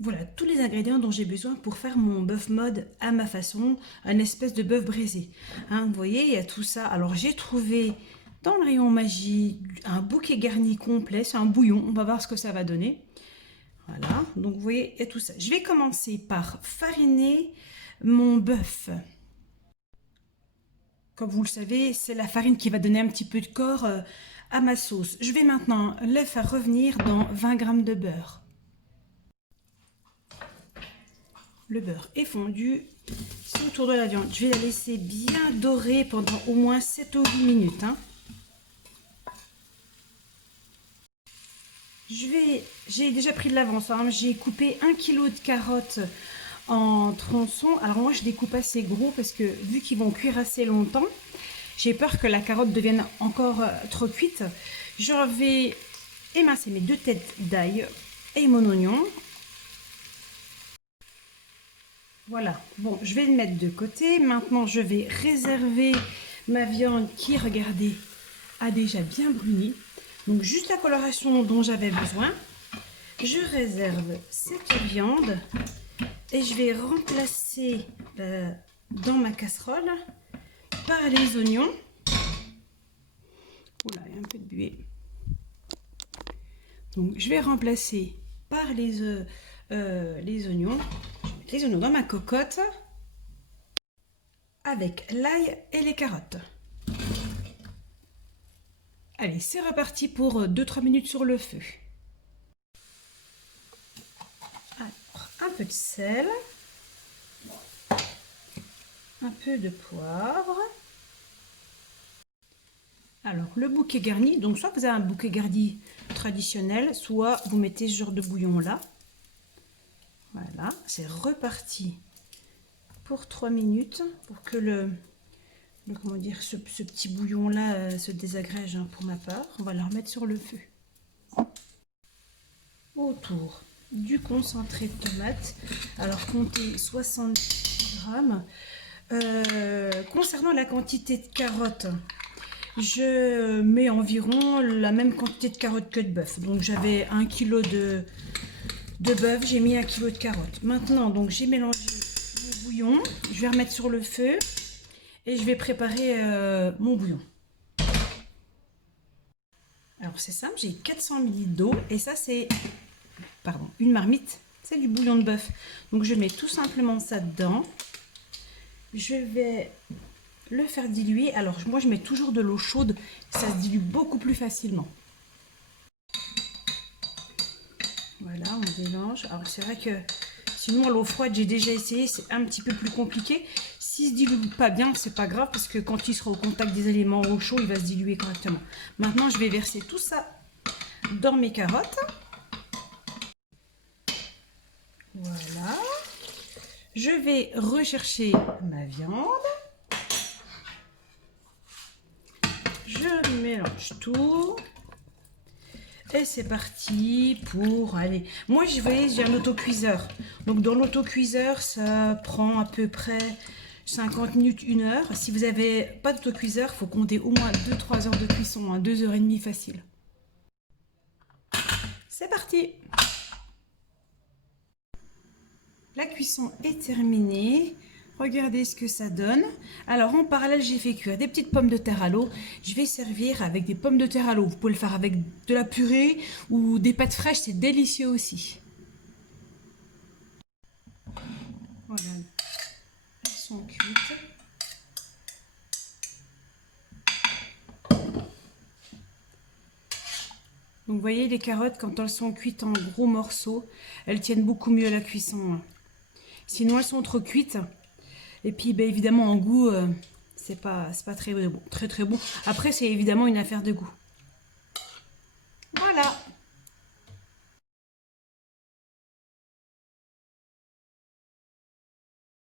Voilà tous les ingrédients dont j'ai besoin pour faire mon bœuf mode à ma façon, un espèce de bœuf braisé. Hein, vous voyez, il y a tout ça. Alors j'ai trouvé dans le rayon magie un bouquet garni complet, c'est un bouillon, on va voir ce que ça va donner. Voilà, donc vous voyez, il y a tout ça. Je vais commencer par fariner mon bœuf. Comme vous le savez, c'est la farine qui va donner un petit peu de corps à ma sauce. Je vais maintenant le faire revenir dans 20 g de beurre. Le beurre est fondu, c'est autour de la viande. Je vais la laisser bien dorer pendant au moins 7 ou 8 minutes. Hein. J'ai déjà pris de l'avance. Hein. J'ai coupé 1 kg de carottes en tronçons. Alors moi je découpe assez gros parce que vu qu'ils vont cuire assez longtemps, j'ai peur que la carotte devienne encore trop cuite. Je vais émincer mes 2 têtes d'ail et mon oignon. Voilà, bon, je vais le mettre de côté. Maintenant, je vais réserver ma viande qui, regardez, a déjà bien bruni. Donc, juste la coloration dont j'avais besoin. Je réserve cette viande et je vais remplacer dans ma casserole par les oignons. Oula, il y a un peu de buée. Donc, je vais remplacer par les oignons. Les oignons dans ma cocotte avec l'ail et les carottes. Allez, c'est reparti pour 2-3 minutes sur le feu. Alors, un peu de sel, un peu de poivre. Alors, le bouquet garni, donc soit vous avez un bouquet garni traditionnel, soit vous mettez ce genre de bouillon là. Voilà, c'est reparti pour 3 minutes pour que comment dire, ce petit bouillon là se désagrège hein, pour ma part. On va le remettre sur le feu. Autour du concentré de tomate, alors comptez 60 grammes. Concernant la quantité de carottes, je mets environ la même quantité de carottes que de bœuf. Donc j'avais 1 kg de bœuf, j'ai mis 1 kg de carottes. Maintenant, donc j'ai mélangé mon bouillon, je vais remettre sur le feu et je vais préparer mon bouillon. Alors c'est simple, j'ai 400 ml d'eau et ça c'est, pardon, une marmite, c'est du bouillon de bœuf. Donc je mets tout simplement ça dedans. Je vais le faire diluer. Alors moi je mets toujours de l'eau chaude, ça se dilue beaucoup plus facilement. Voilà, on mélange. Alors c'est vrai que sinon l'eau froide, j'ai déjà essayé, c'est un petit peu plus compliqué. S'il se dilue pas bien, c'est pas grave parce que quand il sera au contact des éléments au chaud, il va se diluer correctement. Maintenant, je vais verser tout ça dans mes carottes. Voilà. Je vais rechercher ma viande. Je mélange tout. Et c'est parti pour aller. Moi, je voyais, j'ai un autocuiseur. Donc, dans l'autocuiseur, ça prend à peu près 50 minutes, 1 heure. Si vous n'avez pas d'autocuiseur, il faut compter au moins 2-3 heures de cuisson, hein, 2h30 facile. C'est parti. La cuisson est terminée. Regardez ce que ça donne. Alors en parallèle, j'ai fait cuire des petites pommes de terre à l'eau. Je vais servir avec des pommes de terre à l'eau. Vous pouvez le faire avec de la purée ou des pâtes fraîches, c'est délicieux aussi. Voilà, elles sont cuites. Donc vous voyez les carottes, quand elles sont cuites en gros morceaux, elles tiennent beaucoup mieux à la cuisson. Sinon elles sont trop cuites. Et puis ben, évidemment en goût, c'est pas très bon. Très bon. Après c'est évidemment une affaire de goût. Voilà.